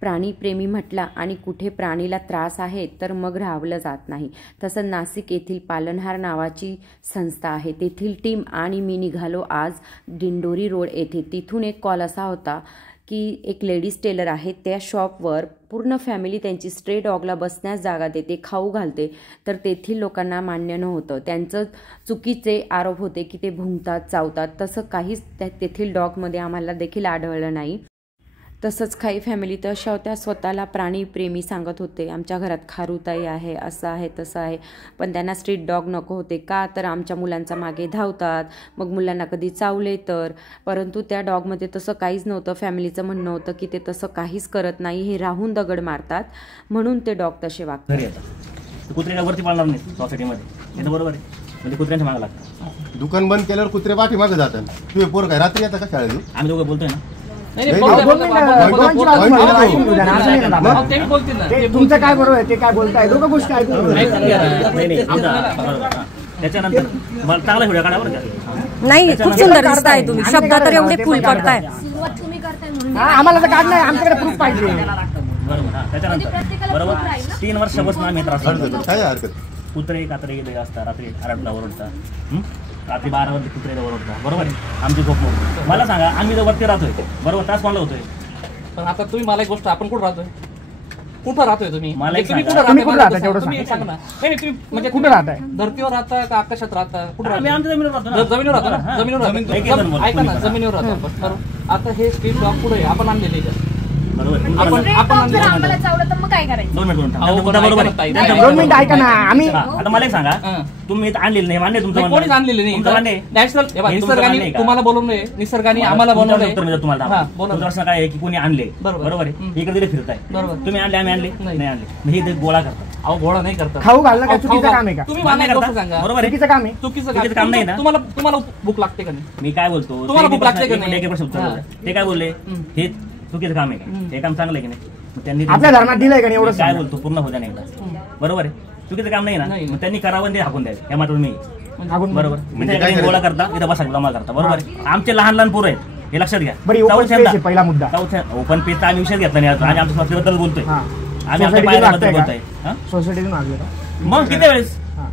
प्राणीप्रेमी म्हटला आणि कुठे प्राणीला त्रास आहे तर मग राहवलं जात नाही. तसं नाशिक येथील पालनहार नावाची संस्था आहे. तेथील टीम आणि मी निघालो आज दिंडोरी रोड येथे. तिथून एक कॉल असा होता की एक लेडीज टेलर आहे, त्या शॉपवर पूर्ण फॅमिली त्यांची स्ट्रे डॉगला बसण्यास जागा देते, खाऊ घालते. तर तेथील लोकांना मान्य नव्हतं. त्यांचं चुकीचे आरोप होते की ते भुंकतात, चावतात. तसं काहीच तेथील डॉगमध्ये आम्हाला देखील आढळलं नाही. तसंच काही फॅमिली तर अशा होत्या स्वतःला प्राणीप्रेमी सांगत होते, आमच्या घरात खारुताई आहे, असं आहे तसं आहे. पण त्यांना स्ट्रीट डॉग नको होते. का तर आमच्या मुलांच्या मागे धावतात, मग मुलांना कधी चावले तर. परंतु त्या डॉगमध्ये तसं काहीच नव्हतं. फॅमिलीचं म्हणणं होतं की ते तसं काहीच करत नाही, हे राहून दगड मारतात, म्हणून ते डॉग तसे वागतात. कुत्र्याला वरती पाळणार नाही सोसायटीमध्ये, हे बरोबर आहे. म्हणजे कुत्र्यांच्या मागे लागतात. दुकान बंद केल्यावर कुत्रे पाठी मागे जातात. तुम्ही पोर काय रात्री येतात का शाळेत? आम्ही दोघं बोलतोय ना. तुमचं काय बरोबर आहे, ते काय बोलताय, दोघं गोष्टी ऐकून. त्याच्यानंतर मला चांगला व्हिडिओ काढा बरं का. नाही, खूप सुंदर दिसताय तुम्ही, शब्द तर एवढे फुल करताय. आम्हाला तर काढ नाही, आमच्याकडे प्रूफ पाहिजे. बरोबर. त्याच्यानंतर बरोबर 3 वर्षापासून आम्ही त्रास काय हरकत. कुत्रे कात्रे गेले असतात, रात्री आरडला ओरडतात, रात्री 12 वाजता कुत्रे ओरडतात, बरोबर आहे. आमची झोप मोठी. मला सांगा, आम्ही जर वरती राहतोय बरोबर, त्रास मला होतोय. पण आता तुम्ही मला एक गोष्ट, आपण कुठं राहतोय, कुठं राहतोय तुम्ही? मला तुम्ही कुठं राहता तुम्ही सांगा ना. नाही तुम्ही म्हणजे कुठं राहताय, धरतीवर राहता का आकाशात राहता, कुठं राहता? आमच्या जमिनीवर राहतो ना. जमिनीवर राहतो ना, जमिनीवर राहतो. ऐका ना, जमिनीवर राहतो आपण. बरोबर. आता हे स्ट्रीट डॉग पुढे आपण आणलेले का? बरोबर. आम्हाला चावलं तर मग काय करायचं? 2 मिनिट ऐका ना. आम्ही आता मला एक सांगा, तुम्ही आणलेलं नाही, मान्य तुमचं कोणीच आणलेलं नाही. नॅशनल निसर्गाने तुम्हाला बोलवलंय, निसर्गाने आम्हाला बोलवलंय. तुम्हाला प्रश्न काय आहे की कोणी आणले, बरोबर आहे, इकडे तिकडे फिरताय, बरोबर. तुम्ही आणले, आम्ही आणले नाही आणले, हे गोळा करतात. अहो गोळा नाही करतात. खाऊ घालणं काय चुकीचं काम आहे का? तुम्ही मला गोष्ट सांगा, बरोबर आहे. चुकीचं काम आहे. चुकीचं काम नाही ना. तुम्हाला भूक लागते का नाही? मी काय बोलतो, तुम्हाला भूक लागते का नाही? ते काय बोलले, हे चुकीचं काम आहे का? हे काम चांगलं आहे की नाही? त्यांनी आपल्या धर्मात दिलंय का नाही एवढं? काय बोलतो पूर्ण होत्या नाही एकदा, बरोबर आहे. चुकीचं काम नाही ना, मग त्यांनी करावं ते हाकून द्यावे, या मात्र मी बरोबर. म्हणजे गोळा करता, इथं बसा जमा करता, बरोबर आहे. आमचे लहान लहान पोरं आहेत, हे लक्षात घ्या. पहिला मुद्दा ओपन पेज आम्ही विषय घेतला नाही. आणि आमच्या संस्थेबद्दल बोलतोय, आम्ही आमच्या पायाबद्दल बोलतोय. सोसायटीतून मागले मग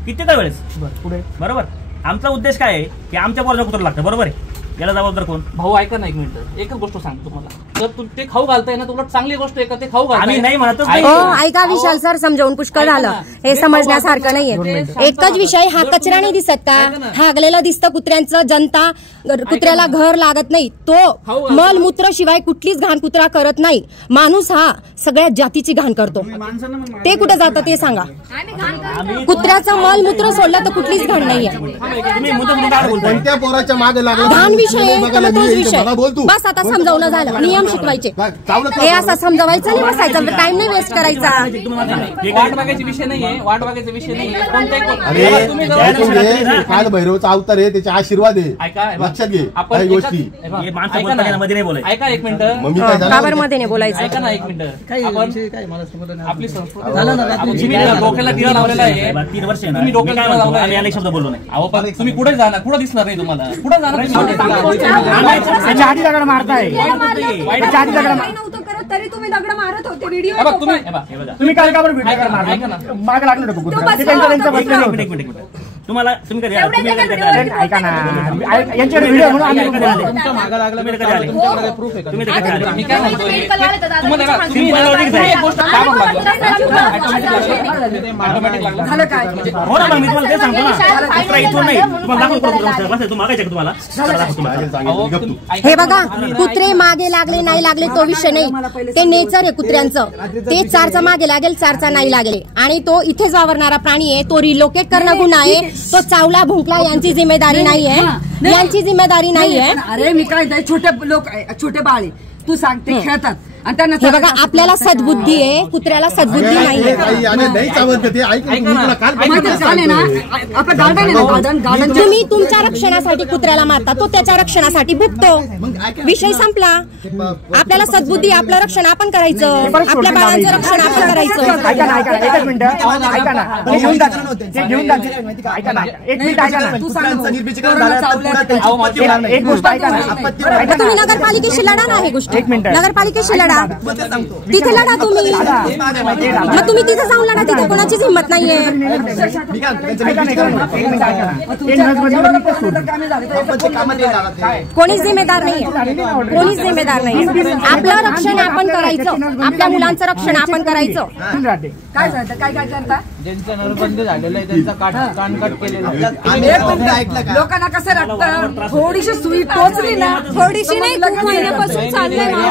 किती वेळेस पुढे, बरोबर. आमचा उद्देश काय आहे की आमच्या पोराला कुत्र लागतं, बरोबर आहे. याला जबाबदार कोण? भाऊ ऐका ना, एक मिनिट, एकच गोष्ट सांगतो तुम्हाला. तर ते खाऊ घालताय ना, तुला चांगली गोष्ट आहे का ते खाऊ घालताय? नाही म्हणत. ऐका विशाल सर, समजावून पुष्कळ झालं, हे समजण्यासारखं नाहीये. एकच विषय, हा कचरा नाही दिसत का? हागलेलं दिसतं कुत्र्यांचं, जनता कुत्र्याला घर लागत नाही. तो मलमूत्र शिवाय कुठलीच घाण कुत्रा करत नाही. माणूस हा सगळ्यात जातीची घाण करतो. ते कुठे जातं ते सांगा. कुत्र्याचं मलमूत्र सोडलं तर कुठलीच घाण नाहीये. कोणत्या पोराच्या मागे लागला घाण विषय बस. आता समजावणं झालं, नियम शिकवायचे, हे असं समजावायचं नाही, बसायचं, टाइम नाही वेस्ट करायचा. वाट बघायचा विषय नाहीये, वाट बघायचा विषय नाहीये. काल भैरवचा अवतार आहे, त्याचे आशीर्वाद आहे, लक्षात घे. काही गोष्टी ऐका एक मिनिट, काबर मध्ये नाही बोलायचं. ऐका ना एक मिनिट, आपली संस्कृती डोक्याला टिळा लावलेला आहे. 3 वर्ष तुम्ही डोक्याला टिळा लावलाय, शब्द बोललो नाही. अहो पण तुम्ही कुठे जाणार, कुठं दिसणार नाही तुम्हाला, कुठं जाणार? आधी दगड मारताय, तरी तुम्ही दगड मारत होते. व्हिडिओ तुम्ही काय काबर व्हिडिओ मागे लागणार तुम्हाला. तुम्ही कधी ऐका ना, यांच्याकडे व्हिडिओ म्हणून आम्ही मागे लागला. तुमच्याकडे प्रूफ आहे का? तुम्ही काय म्हणतो, मी तुम्हाला ते सांगतो ना, इथून नाही तुम्हाला. हे बघा, कुत्रे मागे लागले नाही लागले तो विषय नाही, ते नेचर आहे कुत्र्यांचं. ते 4चा मागे लागेल, 4चा नाही लागेल. आणि तो इथेच वावरणारा प्राणी आहे, तो रिलोकेट करणं गुन्हा आहे. तो चावला भुंकला यांची जिम्मेदारी नाहीये, यांची जिम्मेदारी नाहीये. अरे मी काय, छोटे लोक, छोटे बाळे तू सांगते खेळतात आणि त्यांना. हे बघा, आपल्याला सद्बुद्धी आहे, कुत्र्याला सद्बुद्धी नाहीये. तुम्ही तुमच्या रक्षणासाठी कुत्र्याला मारता, तो त्याच्या रक्षणासाठी भुकतो, विषय संपला. आपल्याला सद्बुद्धी, आपलं रक्षण आपण करायचं, आपल्या बाळांचं रक्षण आपण करायचं. ऐका ना, एकच मिनिट, ऐका ना, घेऊन ऐका ना, एक मिनिट ऐका ना, एक गोष्ट ऐका ना. तुम्ही नगरपालिकेशी लढा ना, ही गोष्ट नगरपालिकेशी लढा. लढा, तिथे लढा तुम्ही. मग तुम्ही तिथे जाऊन लढा, तिथे कोणाचीच हिंमत नाहीये. कोणीच जिम्मेदार नाहीये, कोणीच जिम्मेदार नाहीये. आपलं रक्षण आपण करायचं, आपल्या मुलांचं रक्षण आपण करायचं. काय झालं, काय काय करता? ज्यांचं नरबंद झालेलं आहे त्यांचा कानकट केलेला आहे. लोकांना कसं वाटतं, थोडीशी सुई टोचली ना, थोडीशी नाही, खूप महिन्यापासून चाललंय ना.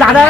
दादा